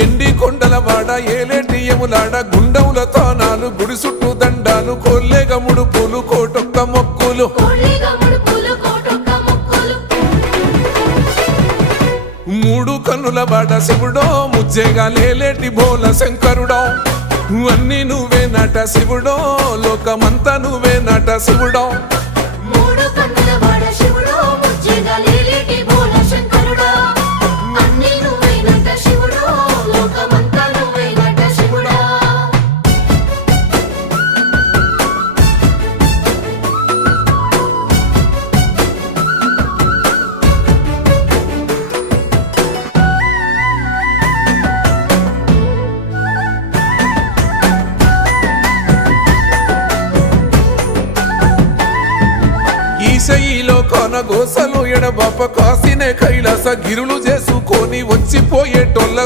ఎండి కొండల వాడ ఏలేటియములాడ గుండముల తానాలు గుడి చుట్టూ దండాలు కొల్లేగ ముడుపులు కోటొక్క మొక్కులు మూడు కన్నుల వాడ శివుడో ముజ్జేగా లేలేటి బోల శంకరుడో అన్ని నువ్వే నట శివుడో లోకమంతా నువ్వే నట శివుడో ఈశయిలో కొనగోసలు ఎడబాప కాసినే కైలాస గిరులు చేసుకొని వచ్చిపోయేటోళ్ళ